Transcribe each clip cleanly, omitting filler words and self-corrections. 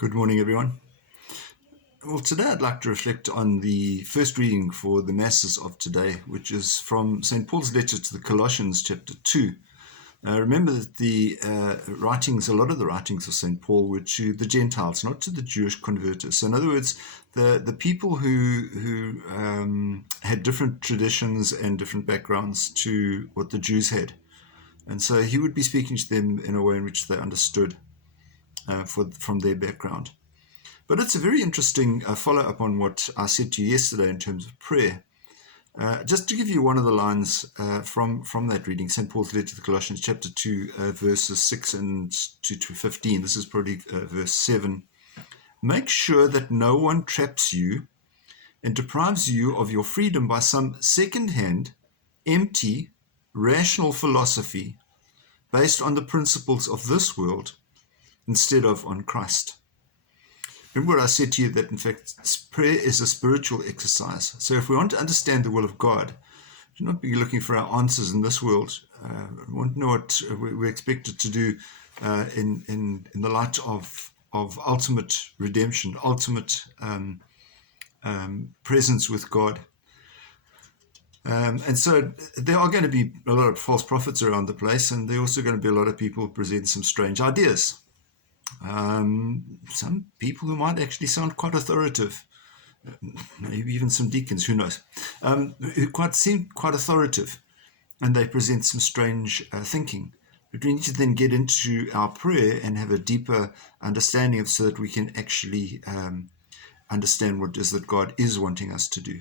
Good morning, everyone. Well, today I'd like to reflect on the first reading for the Masses of today, which is from St. Paul's letter to the Colossians, chapter 2. Remember that a lot of the writings of St. Paul were to the Gentiles, not to the Jewish converters. So in other words, the people who had different traditions and different backgrounds to what the Jews had. And so he would be speaking to them in a way in which they understood from their background. But it's a very interesting follow-up on what I said to you yesterday in terms of prayer. Just to give you one of the lines from that reading, St. Paul's letter to the Colossians, chapter 2, verses 6 and to 15. This is probably verse 7. Make sure that no one traps you and deprives you of your freedom by some second-hand, empty, rational philosophy based on the principles of this world instead of on Christ. Remember what I said to you, that in fact prayer is a spiritual exercise. So if we want to understand the will of God, we should not be looking for our answers in this world. We want to know what we're expected to do in the light of ultimate redemption, ultimate presence with God. And so there are going to be a lot of false prophets around the place, and there are also going to be a lot of people who present some strange ideas. Some people who might actually sound quite authoritative, maybe even some deacons, who knows, who seem quite authoritative, and they present some strange thinking. But we need to then get into our prayer and have a deeper understanding so that we can actually understand what it is that God is wanting us to do.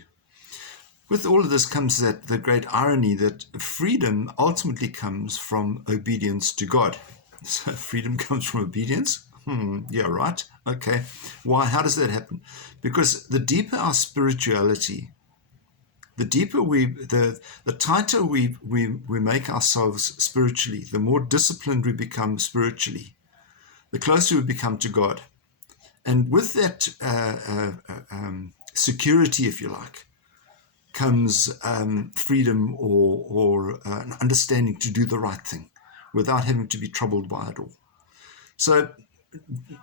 With all of this comes the great irony that freedom ultimately comes from obedience to God. So freedom comes from obedience? Yeah, right. Okay. Why? How does that happen? Because the deeper our spirituality, the deeper the tighter we make ourselves spiritually, the more disciplined we become spiritually, the closer we become to God. And with that security, if you like, comes freedom or an understanding to do the right thing without having to be troubled by it all. So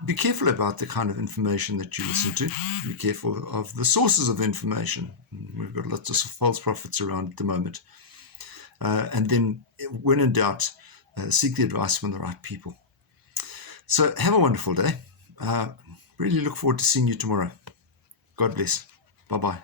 be careful about the kind of information that you listen to. Be careful of the sources of information. We've got lots of false prophets around at the moment. And then, when in doubt, seek the advice from the right people. So have a wonderful day. Really look forward to seeing you tomorrow. God bless. Bye-bye.